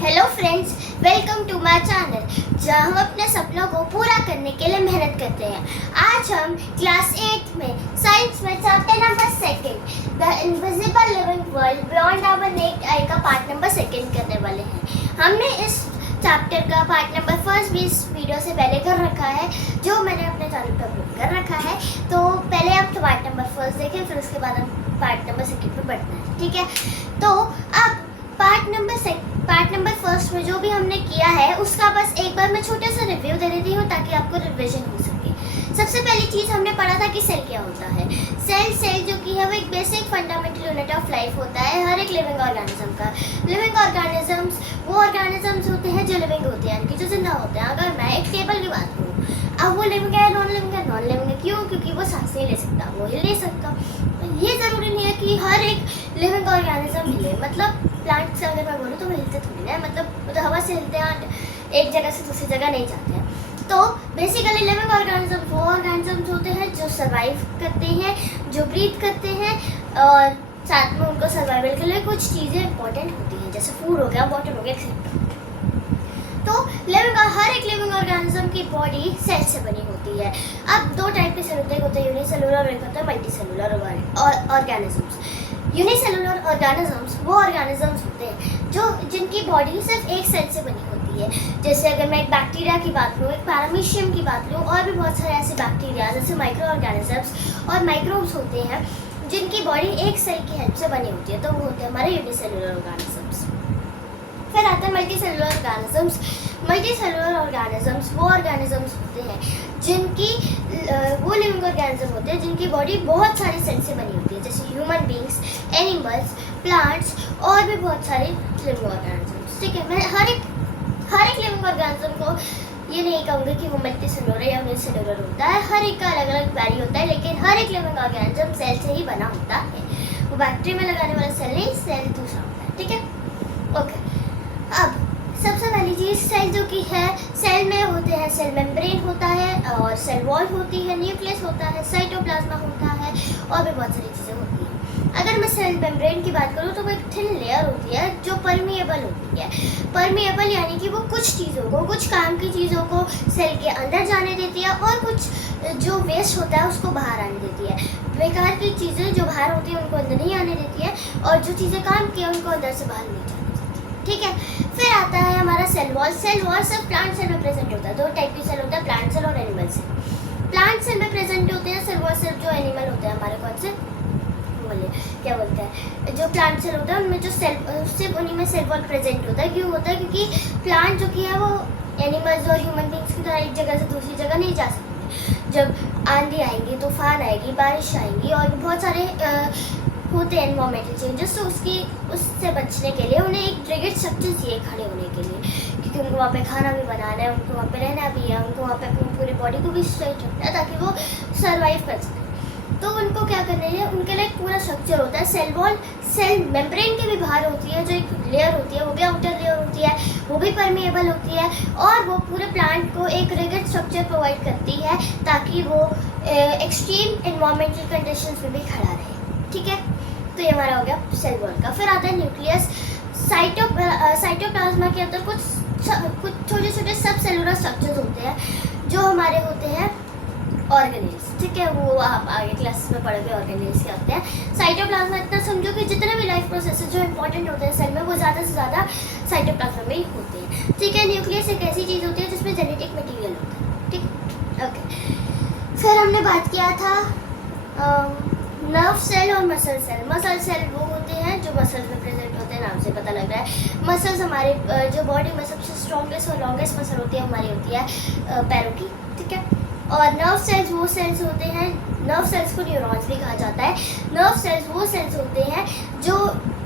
Hello friends, welcome to my channel जहां हम अपने सपनों को पूरा करने के लिए मेहनत करते हैं। आज हम क्लास 8 में साइंस में chapter number 2 the invisible living world beyond our naked eye का पार्ट नंबर 2 करने वाले हैं। हमने इस चैप्टर का पार्ट नंबर 1 भी इस वीडियो से पहले कर रखा है, जो मैंने अपने चैनल पर अपलोड कर रखा है। तो पहले आप पार्ट नंबर 1 देखें, फिर उसके बाद हम पार्ट नंबर 2 पे बढ़ना है, ठीक है। तो अब पार्ट नंबर 1 में जो भी हमने किया है उसका बस एक बार मैं छोटा सा रिव्यू दे देती हूँ ताकि आपको रिविजन हो सके। सबसे पहली चीज़ हमने पढ़ा था कि सेल क्या होता है। सेल जो कि है वो एक basic fundamental unit of life होता है हर एक लिविंग ऑर्गेनिज्म का। लिविंग ऑर्गेनिजम्स वो ऑर्गेनिजम्स होते हैं जो लिविंग होते हैं, यानी कि जो जिंदा होते हैं। अगर मैं एक टेबल की बात करूँ, अब वो लिविंग है, नॉन लिविंग है। नॉन लिविंग है क्यों? क्योंकि वो सांस नहीं ले सकता, वो हिल नहीं सकता। ये ज़रूरी नहीं है कि हर एक लिविंग ऑर्गेनिज्म हिले। मतलब प्लांट से अगर मैं बोलूँ तो वो हिलते थोड़ी ना, मतलब तो हवा से हिलते हैं, एक जगह से दूसरी जगह नहीं जाते हैं। तो बेसिकली लिविंग ऑर्गेनिज्म वो ऑर्गेनिजम्स होते हैं जो सर्वाइव करते हैं, जो ब्रीथ करते हैं, और साथ में उनको सर्वाइवल के लिए कुछ चीज़ें इंपॉर्टेंट होती हैं, जैसे फूड हो गया, वाटर हो गया, एक्सेट्रा। तो हर एक लिविंग ऑर्गेनिज्म की बॉडी सेल से बनी होती है। अब दो टाइप के सेल होते हैं, एक होता है यूनिसेलुलर और एक होता है मल्टीसेलुलर ऑर्गेनिजम्स। यूनिसेलुलर ऑर्गेनिजम्स वो ऑर्गेनिजम्स होते हैं जो जिनकी बॉडी सिर्फ एक सेल से बनी होती है। जैसे अगर मैं एक बैक्टीरिया की बात लूँ, एक पैरामीशियम की बात लूँ, और भी बहुत सारे ऐसे बैक्टीरिया जैसे माइक्रो ऑर्गेनिजम्स और माइक्रोब्स होते हैं जिनकी बॉडी एक सेल की हेल्प से बनी होती है। तो वो होते हैं हमारे यूनिसेलुलर ऑर्गेनिजम्स। फिर आते हैं मल्टीसेलुलर ऑर्गेनिजम्स। मल्टीसेलुलर ऑर्गेनिजम्स वो ऑर्गेनिजम्स होते हैं जिनकी वो लिविंग ऑर्गेनिज्म होते हैं जिनकी बॉडी बहुत सारी सेल से बनी होती है, जैसे ह्यूमन बींग्स, एनिमल्स, प्लांट्स और भी बहुत सारे लिविंग ऑर्गेनिजम्स, ठीक है। मैं हर एक लिविंग ऑर्गेनिज्म को ये नहीं कहूँगी कि वो मल्टीसेलुलर या यूनिसेलुलर होता है। हर एक का अलग अलग वैरी होता है, लेकिन हर एक लिविंग ऑर्गेनिज्म सेल से ही बना होता है। वो बैक्टीरिया में लगाने वाला सेल नहीं, सेल दूसरा होता है, ठीक है। ओके, अब सबसे पहली चीज़ सेल जो कि है, सेल में होते हैं सेल मेम्ब्रेन होता है और सेल वॉल होती है, न्यूक्लियस होता है, साइटोप्लाज्मा होता है और भी बहुत सारी चीज़ें होती हैं। अगर मैं सेल मेम्ब्रेन की बात करूँ तो वो एक थिन लेयर होती है जो परमिएबल होती है। परमिएबल यानी कि वो कुछ चीज़ों को, कुछ काम की चीज़ों को सेल के अंदर जाने देती है और कुछ जो वेस्ट होता है उसको बाहर आने देती है। बेकार की चीज़ें जो बाहर होती हैं उनको अंदर नहीं आने देती है, और जो चीज़ें काम की हैं उनको अंदर से बाहर नहीं जाने देती, ठीक है। फिर आता है हमारा सेल वॉल। सेल वॉल सिर्फ प्लांट सेल में प्रेजेंट होता है। दो टाइप की सेल होता है, प्लांट सेल और एनिमल सेल। प्लांट सेल में प्रेजेंट होते हैं सेल वॉल सिर्फ जो एनिमल होते हैं हमारे, कौन से क्या बोलते हैं, जो प्लांट सेल होता है उनमें जो सेल सिर्फ उन्हीं में सेल वॉल प्रेजेंट होता है। क्यों होता है? क्योंकि प्लांट जो कि है वो एनिमल्स और ह्यूमन बींग्स की तरह एक जगह से दूसरी जगह नहीं जा सकते। जब आंधी आएगी, तूफान आएगी, बारिश आएगी और बहुत सारे होते हैं एनवायरमेंटल चेंजेस, तो उससे बचने के लिए उन्हें एक ट्रिगर्ड स्ट्रक्चर चाहिए खड़े होने के लिए, क्योंकि उनको वहाँ पे खाना भी बनाना है, उनको वहाँ पे रहना भी है, उनको वहाँ पे अपनी पूरी बॉडी को भी स्ट्रेट रखना है ताकि वो सर्वाइव कर सकें। तो उनको क्या करना है, उनके लिए एक पूरा स्ट्रक्चर होता है। सेल वॉल सेल मेम्ब्रेन के भी बाहर होती है, जो एक लेयर होती है, वो भी आउटर लेयर होती है, वो भी परमिएबल होती है, और वो पूरे प्लांट को एक रिजिड स्ट्रक्चर प्रोवाइड करती है ताकि वो एक्सट्रीम एनवायरमेंटल कंडीशंस में भी खड़ा रहे, ठीक है। तो ये हमारा हो गया सेल वॉल का। फिर आता है न्यूक्लियस। साइटोप्लाज्मा के अंदर कुछ छोटे छोटे सब सेलुलर स्ट्रक्चर्स होते हैं जो हमारे होते हैं ऑर्गेनेल्स, ठीक है। वो आप आगे क्लास में पढ़ोगे ऑर्गेनेल्स क्या होते हैं। साइटोप्लाज्मा इतना समझो कि जितने भी लाइफ प्रोसेस जो इंपॉर्टेंट होते हैं सेल में, वो ज़्यादा से ज़्यादा साइटोप्लाज्मा में ही होते हैं, ठीक है। न्यूक्लियस एक ऐसी चीज़ होती है जिसमें जेनेटिक मटीरियल होता है, ठीक, ओके। फिर हमने बात किया था नर्व सेल और मसल सेल। मसल सेल वो होते हैं जो मसल्स में प्रेजेंट होते हैं, नाम से पता लग रहा है। मसल्स हमारे जो बॉडी में सबसे स्ट्रॉन्गेस्ट और लॉन्गेस्ट मसल होती है हमारी, होती है पैरों की, ठीक है। और नर्व सेल्स वो सेल्स होते हैं, नर्व सेल्स को न्यूरॉन्स भी कहा जाता है। नर्व सेल्स वो सेल्स होते हैं जो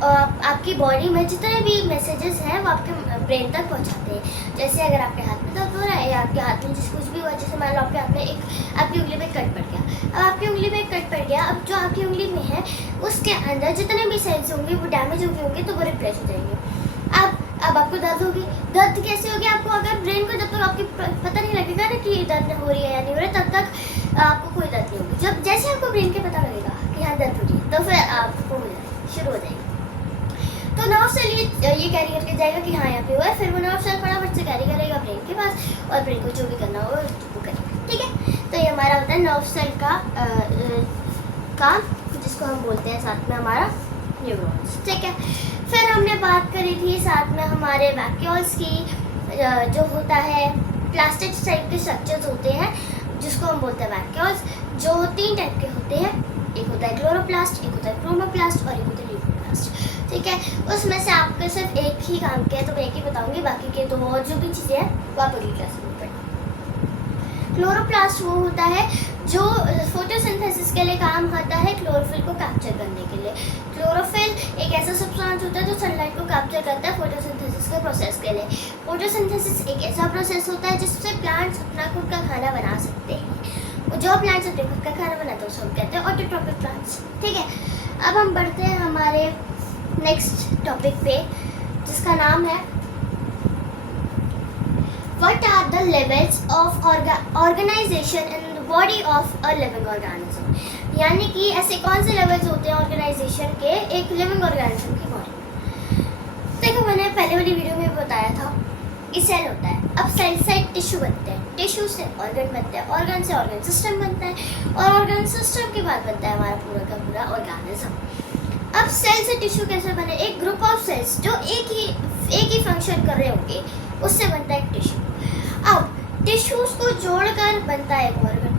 आपकी बॉडी में जितने भी मैसेजेस हैं वो आपके ब्रेन तक पहुंचाते हैं। जैसे अगर आपके हाथ में दर्द हो रहा है या आपके हाथ में कुछ भी हुआ, जैसे मान लो आपके हाथ में आपकी उंगली में कट पड़ गया, अब आपकी उंगली में कट पड़ गया, अब जो आपकी उंगली में है उसके अंदर जितने भी सेल्स होंगे वो डैमेज हो गए होंगे, तो वो रिप्लेस हो जाएंगे। अब आपको दर्द होगी। दर्द कैसे होगी? आपको अगर ब्रेन को जब तक आपकी पता नहीं लगेगा ना कि दर्द हो रही है या नहीं हो रही, तब तक आपको कोई दर्द नहीं होगी। जब जैसे आपको ब्रेन के पता लगेगा कि यहाँ दर्द हो रही है, तो फिर आपको शुरू हो जाएगी। तो नर्व सेल ये कैरी करके दिख जाएगा कि हाँ यहाँ पे हुआ है, फिर वो नर्व सेल फटाफट से कैरी करेगा ब्रेन के पास और ब्रेन को जो भी करना होगा वो करेगा। ठीक है, तो ये हमारा होता है नर्व सेल का काम, जिसको हम बोलते हैं साथ में हमारा न्यूरॉन्स। ठीक है, फिर हमने बात करी थी साथ में हमारे वैक्यूल्स की, जो होता है प्लास्टिक टाइप के स्ट्रक्चर्स होते हैं जिसको हम बोलते हैं वैक्यूल्स, जो 3 टाइप के होते हैं। एक होता है क्लोरोप्लास्ट, एक होता है क्रोमोप्लास्ट और एक होता है ल्यूकोप्लास्ट। ठीक है, उसमें से आपको सिर्फ एक ही काम किया है तो मैं एक ही बताऊंगी, बाकी के तो और जो भी चीज़ें हैं वो आप अगली क्लास में पढ़ेंगे। क्लोरोप्लास्ट वो होता है जो फोटोसिंथेसिस के लिए काम आता है, क्लोरोफिल को कैप्चर करने के लिए। क्लोरोफिल एक ऐसा सब्सटेंस होता है जो सनलाइट को कैप्चर करता है फोटोसिंथेसिस के प्रोसेस के लिए। फोटोसिंथेसिस एक ऐसा प्रोसेस होता है जिससे प्लांट्स अपना खुद का खाना बना सकते हैं। जो प्लांट्स अपने खुद का खाना बनाते हैं उसको कहते हैं ऑटोट्रॉपिक प्लांट्स। ठीक है, अब हम बढ़ते हैं हमारे नेक्स्ट टॉपिक पे, जिसका नाम है What are the levels of organization in the body of a living organism? यानी कि ऐसे कौन से लेवल्स होते हैं ऑर्गेनाइजेशन के एक लिविंग ऑर्गेनिज्म की बॉडी में। देखो, मैंने पहले वाली वीडियो में बताया था कि सेल होता है, अब सेल से टिश्यू बनते हैं, टिश्यू से ऑर्गन बनते हैं, ऑर्गन से ऑर्गन सिस्टम बनता है और ऑर्गन सिस्टम के बाद बनता है हमारा पूरा का पूरा ऑर्गेनिज्म। अब सेल से टिश्यू कैसे बने? एक ग्रुप ऑफ सेल्स जो एक ही फंक्शन कर रहे होंगे, उससे बनता है टिश्यू। अब टिश्यूज को जोड़कर बनता है एक ऑर्गन,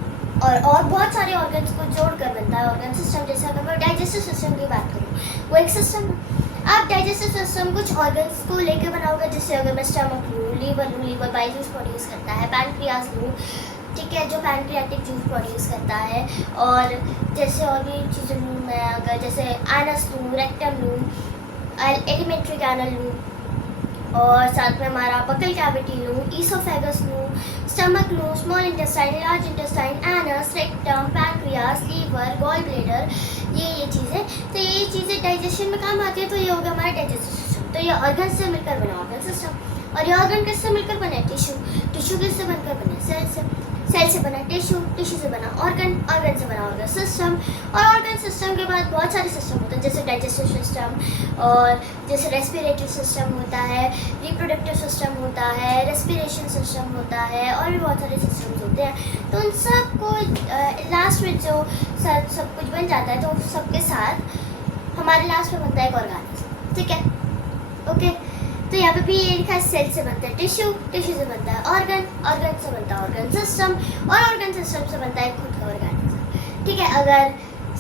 और बहुत सारे ऑर्गन्स को जोड़कर बनता है ऑर्गन सिस्टम। जैसे अगर मैं डाइजेस्टिव सिस्टम की बात करूँ, वो एक सिस्टम है। आप डाइजेस्टिव सिस्टम कुछ ऑर्गन्स को लेकर बना होगा, जैसे अगर मैं स्टमक लूँ, लीवर बाइल जूस प्रोड्यूस करता है, पैनक्रियाज लूँ, ठीक है, जो पैनक्रियाटिक जूस प्रोड्यूस करता है, और जैसे और भी चीज़ें लूँ मैं, अगर जैसे एनस लूँ, रेक्टम लूँ, एलिमेंट्री कैनल लूँ, और साथ में हमारा बकल कैविटी लूँ, ईसोफेगस लूँ, स्टमक लूँ, small intestine, large intestine, anus, rectum, pancreas, liver, gall bladder, ये चीज़ें, तो ये चीज़ें डाइजेशन में काम आती है। तो ये हो गया हमारा डाइजेस्टिव सिस्टम। तो ये ऑर्गन से मिलकर बना ऑर्गन सिस्टम, और ये ऑर्गन किससे मिलकर बने? टिश्यू। टिश्यू किससे बनकर बने? सेल से। सेल से बना टिश्यू, टिश्यू से बना ऑर्गन, ऑर्गन से बना ऑर्गन सिस्टम, और ऑर्गन सिस्टम के बाद बहुत सारे सिस्टम होते हैं, जैसे डाइजेस्टिव सिस्टम, और जैसे रेस्पिरेटरी सिस्टम होता है, रिप्रोडक्टिव सिस्टम होता है, रेस्पिरेशन सिस्टम होता है, और भी बहुत सारे सिस्टम्स होते हैं। तो उन सब को लास्ट में जो सब कुछ बन जाता है, तो सबके साथ हमारे लास्ट में बनता है एक ऑर्गेनिज्म। ठीक है, ओके। तो यहाँ पे भी ये लिखा है सेल से बनता है टिश्यू, टिश्यू से बनता है ऑर्गन, ऑर्गन से बनता है ऑर्गन सिस्टम, और ऑर्गन सिस्टम से बनता है खुद का ऑर्गेनिज्म। ठीक है, अगर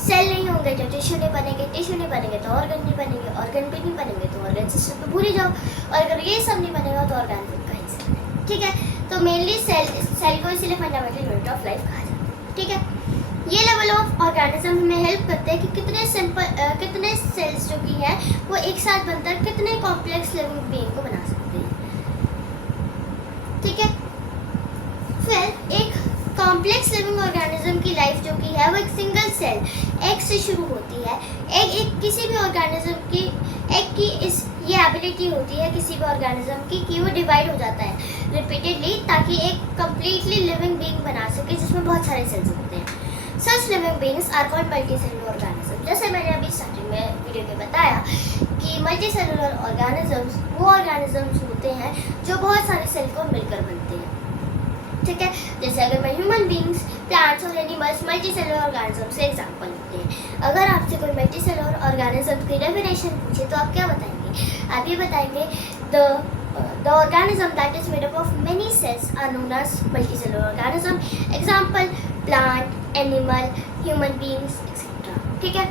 सेल नहीं होंगे तो टिश्यू नहीं बनेंगे, टिश्यू नहीं बनेंगे तो ऑर्गन नहीं बनेंगे, ऑर्गन भी नहीं बनेंगे तो ऑर्गन सिस्टम तो भूल ही जाओ, और अगर ये सब नहीं बनेगा तो ऑर्गेनिज्म कहीं से बनेगा। ठीक है, तो मेनली सेल को इसीलिए फंडामेंटल यूनिट ऑफ लाइफ कहा जाता है। ठीक है, ये लेवल ऑफ ऑर्गेनिज्म हमें हेल्प करते हैं कि कितने सेल्स जो की है वो एक साथ बनकर कितने कॉम्प्लेक्स लिविंग बीइंग को बना सकते हैं। ठीक है, फिर एक कॉम्प्लेक्स लिविंग ऑर्गेनिज्म की लाइफ जो की है वो एक सिंगल सेल एग से शुरू होती है। एक किसी भी ऑर्गेनिज्म की एग की ये एबिलिटी होती है किसी भी ऑर्गेनिज्म की कि वो डिवाइड हो जाता है रिपीटेडली, ताकि एक कम्प्लीटली लिविंग बीइंग बना सके जिसमें बहुत सारे सेल्स होते हैं। Such living beings are called multicellular organisms. जैसे मैंने अभी स्टार्टिंग में वीडियो में बताया कि मल्टीसेलुलर ऑर्गेनिजम्स वो ऑर्गेनिजम्स होते हैं जो बहुत सारे सेल को मिलकर बनते हैं। ठीक है, जैसे अगर मैं ह्यूमन बींग्स, प्लांट्स और एनिमल्स मल्टीसेलुलर ऑर्गेनिजम्स के एग्जाम्पल होते हैं। अगर आपसे कोई मल्टीसेलुलर ऑर्गेनिजम की डेफिनेशन पूछे तो आप क्या बताएंगे? आप ये बताएंगे the organism that is made up of many cells are known as multicellular organism. Example, plant, animal, human beings, etc. ठीक है,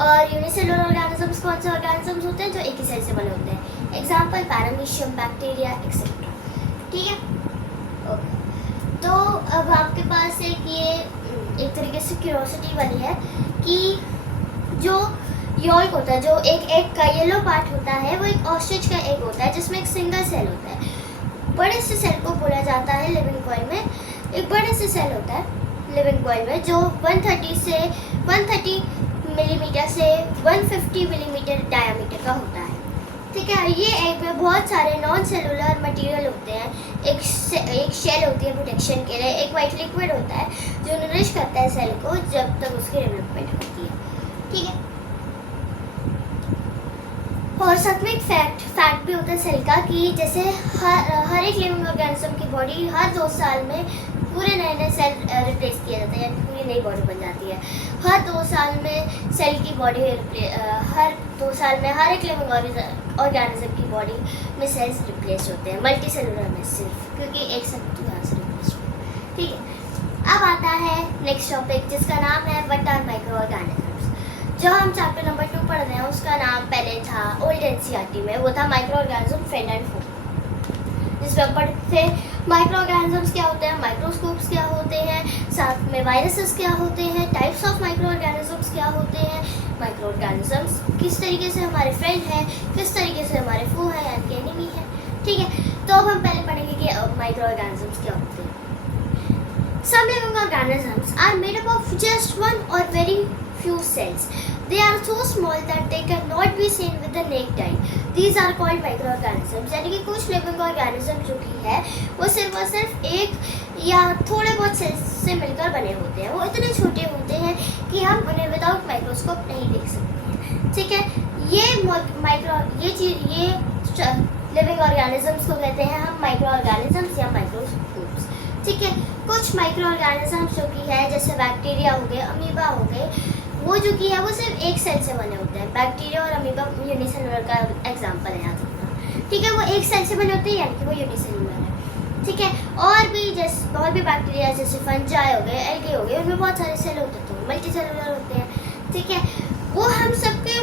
और यूनिसेलुलर ऑर्गेनिजम्स कौन से ऑर्गेनिजम्स होते हैं जो एक ही सेल से बने होते हैं? Example, paramecium, bacteria, etcetera. ठीक है, ओके। तो अब आपके पास एक तरीके से क्यूरोसिटी बनी है कि जो यॉल्क होता है, जो एक एग का येलो पार्ट होता है, वो एक ऑस्ट्रिच का एग होता है जिसमें एक सिंगल सेल होता है। बड़े से सेल को बोला जाता है लिविंग कॉइल में, एक बड़े से सेल होता है लिविंग कॉइल में जो 130 मिलीमीटर से 150 मिलीमीटर डायामीटर का होता है। ठीक है, ये एग में बहुत सारे नॉन सेलुलर मटेरियल होते हैं। एक शेल होती है प्रोटेक्शन के लिए, एक वाइट लिक्विड होता है जो नरिश करता है सेल को जब तक उसकी डेवलपमेंट होती है। ठीक है, और साथ में एक फैक्ट भी होता है सेल का कि जैसे हर एक लिविंग ऑर्गेनिज्म की बॉडी हर 2 साल में पूरे नए सेल रिप्लेस किया जाता है, यानी पूरी नई बॉडी बन जाती है। हर 2 साल में सेल की बॉडी हर 2 साल में हर एक लिविंग ऑर्गेनिज्म की बॉडी में सेल्स रिप्लेस होते हैं, मल्टी सेलुलर में सिर्फ, क्योंकि एक सेल तो यहाँ से रिप्लेस होता है। ठीक है, अब आता है नेक्स्ट टॉपिक जिसका नाम है व्हाट आर माइक्रो ऑर्गेनिजम्स। जो हम चैप्टर नंबर 2 पढ़ रहे हैं उसका नाम पहले था ओल्ड एनसीईआरटी में, वो था माइक्रो ऑर्गेनिज्म फ्रेंड एंड फू, जिसमें हम पढ़ते थे माइक्रो ऑर्गेनिजम्स क्या होते हैं, माइक्रोस्कोप्स क्या होते हैं, साथ में वायरसेस क्या होते हैं, टाइप्स ऑफ माइक्रो ऑर्गेनिजम्स क्या होते हैं, माइक्रो ऑर्गेनिजम्स किस तरीके से हमारे फ्रेंड हैं, किस तरीके से हमारे फू हैं यानी कि एनिमी है। ठीक है, तो अब हम पहले पढ़ेंगे कि माइक्रो ऑर्गेनिजम्स क्या होते हैं। Some living organisms are made up of just one or very few cells. They are so small that they cannot be seen with the naked eye. These are called microorganisms. यानी कि कुछ living organism जो भी है वो सिर्फ और सिर्फ एक या थोड़े बहुत सेल्स से मिलकर बने होते हैं। वो इतने छोटे होते हैं कि हम उन्हें विदाउट माइक्रोस्कोप नहीं देख सकते हैं। ठीक है, ये लिविंग ऑर्गेनिजम्स को कहते हैं हम माइक्रो ऑर्गेनिजम्स या माइक्रोस्कोप्स। ठीक है, कुछ माइक्रो ऑर्गेनिजम्स जो कि है जैसे बैक्टीरिया हो गए, अमीबा हो गए, वो जो कि है वो सिर्फ एक सेल से बने होते हैं। बैक्टीरिया और अमीबा यूनिसेलुलर का एग्जांपल है यहाँ तक। ठीक है, वो एक सेल से बने होते हैं यानी कि वो यूनिसेलुलर है। ठीक है, और भी बैक्टीरिया जैसे फंजाई हो गए, एल्गे हो गए, उनमें बहुत सारे सेल होते हैं तो मल्टी सेलुलर होते हैं। ठीक है, वो हम सबके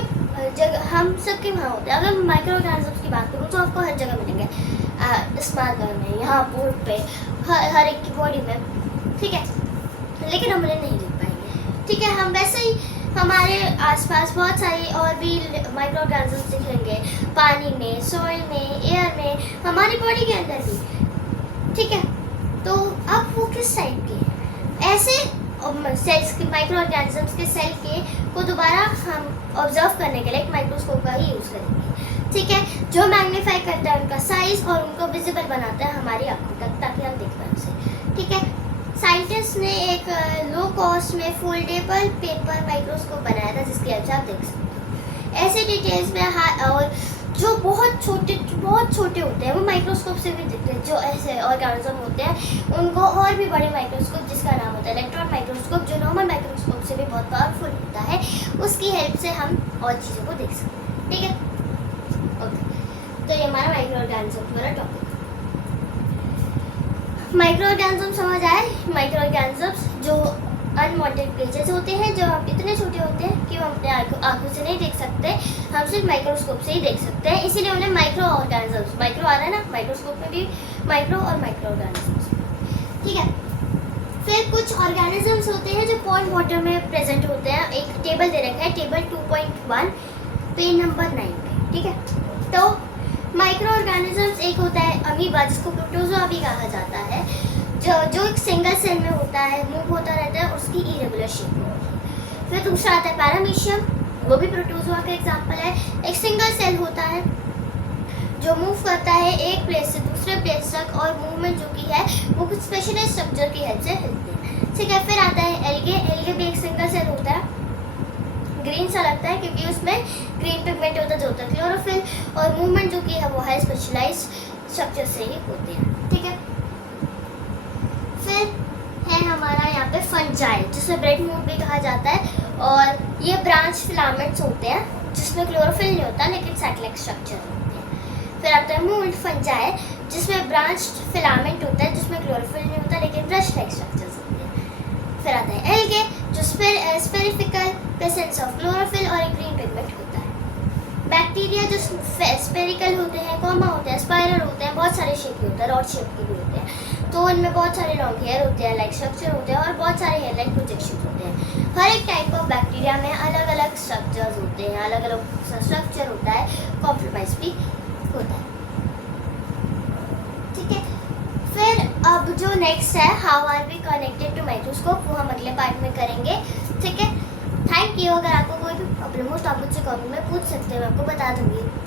वहाँ होते हैं। अगर मैं माइक्रो ऑर्गेनिजम्स की बात करूँ तो आपको हर जगह मिलेंगे, स्मार्ट घर में, यहाँ बोर्ड पे, हर एक की बॉडी में। ठीक है, लेकिन हम उन्हें नहीं देख पाएंगे। ठीक है, हम वैसे ही हमारे आसपास बहुत सारी और भी माइक्रो ऑर्गेनिजम्स दिखेंगे, पानी में, सॉइल में, एयर में, हमारी बॉडी के अंदर भी। ठीक है, तो अब वो किस टाइप के हैं? ऐसे सेल्स के माइक्रो ऑर्गेनिजम्स के सेल के को दोबारा हम ऑब्जर्व करने के लिए एक माइक्रोस्कोप का ही यूज़ करेंगे। ठीक है, जो मैग्नीफाई करता है उनका साइज और उनको विजिबल बनाता है हमारी आंखों तक, ताकि हम देख पाए उसे। ठीक है, साइंटिस्ट ने एक लो कॉस्ट में फोल्डेबल पेपर माइक्रोस्कोप बनाया था जिसकी अच्छा आप देख सकते हो। ऐसे डिटेल्स में और जो बहुत छोटे होते हैं वो माइक्रोस्कोप से भी दिखते हैं। जो ऐसे ऑर्गेनिज्म होते हैं उनको और भी बड़े माइक्रोस्कोप जिसका नाम होता है इलेक्ट्रॉन माइक्रोस्कोप, जो नॉर्मल माइक्रोस्कोप से भी बहुत पावरफुल होता है, उसकी हेल्प से हम और चीज़ों को देख सकते हैं। ठीक है, ओके, तो ये हमारा माइक्रो ऑर्गेनिज्म वाला टॉपिक। माइक्रो ऑर्गेनिज्म समझ आए? माइक्रो ऑर्गेनिजम्स जो अनवांटेड क्रिएचर्स होते हैं, जो हम इतने छोटे होते हैं कि हम अपने आंखों से नहीं देख सकते, हम सिर्फ माइक्रोस्कोप से ही देख सकते हैं, इसीलिए उन्हें माइक्रो ऑर्गेनिजम्स, माइक्रो आ रहा है ना, माइक्रोस्कोप में भी माइक्रो और माइक्रो ऑर्गेनिजम्स। ठीक है, फिर कुछ ऑर्गेनिजम्स होते हैं जो पॉन्ड वाटर में प्रेजेंट होते हैं। एक टेबल दे रखा है, टेबल 2.1 पेज नंबर 9 पे। ठीक है, तो माइक्रो ऑर्गेनिजम्स एक होता है अमीबा, जिसको प्रोटोजोआ भी कहा जाता है, जो एक सिंगल सेल में होता है, मूव होता रहता है, उसकी इरेगुलर शेप में होती है। फिर दूसरा आता है पैरामीशियम, वो भी प्रोटोजोआ का एग्जांपल है। एक सिंगल सेल होता है जो मूव करता है एक प्लेस से दूसरे प्लेस तक, और मूवमेंट जो की है वो कुछ स्पेशलाइज्ड स्ट्रक्चर की हेल्प से होती है। ठीक है, फिर आता है एल्गे भी एक सिंगल सेल होता है, ग्रीन सा लगता है क्योंकि उसमें ग्रीन पिगमेंट होता है जो होता है क्लोरोफिल, और मूवमेंट जो की है वो है स्पेशलाइज्ड स्ट्रक्चर से ही होते हैं। ठीक है, फिर है हमारा यहाँ पे फंजाई, जिसे ब्रेड मूड भी कहा जाता है, और ये ब्रांच फिलामेंट्स होते हैं जिसमें क्लोरोफिल नहीं होता लेकिन सैटेलाइट स्ट्रक्चर होते हैं। फिर आता है मूल्ड फंजाई, जिसमें ब्रांच फिलामेंट होता है जिसमें क्लोरोफिल नहीं होता लेकिन ब्रश लाइक स्ट्रक्चर्स होते हैं। फिर आता है एल्गे, जो स्पेरिफिकल प्रेजेंस ऑफ क्लोरोफिल और एक ग्रीन पिगमेंट होता है। बैक्टीरिया जो स्पेरिकल होते हैं, कॉमा होते हैं, स्पाइरल होते हैं, बहुत सारे शेप के होते हैं, रॉड शेप के भी होते हैं, तो उनमें बहुत सारे लॉन्ग हेयर होते हैं, लाइक स्ट्रक्चर होते हैं, और बहुत सारे हेयर लाइक प्रोजेक्शन होते हैं। हर एक टाइप ऑफ बैक्टीरिया में अलग अलग स्ट्रक्चर्स होते हैं, अलग अलग स्ट्रक्चर होता है, कॉम्प्रोमाइज भी होता है। ठीक है, फिर अब जो नेक्स्ट है how are we connected to microscope, वो हम अगले पार्ट में करेंगे। ठीक है, थैंक यू। अगर आपको कोई भी प्रॉब्लम हो तो आप मुझसे कमेंट में पूछ सकते हो, मैं आपको बता दूंगी।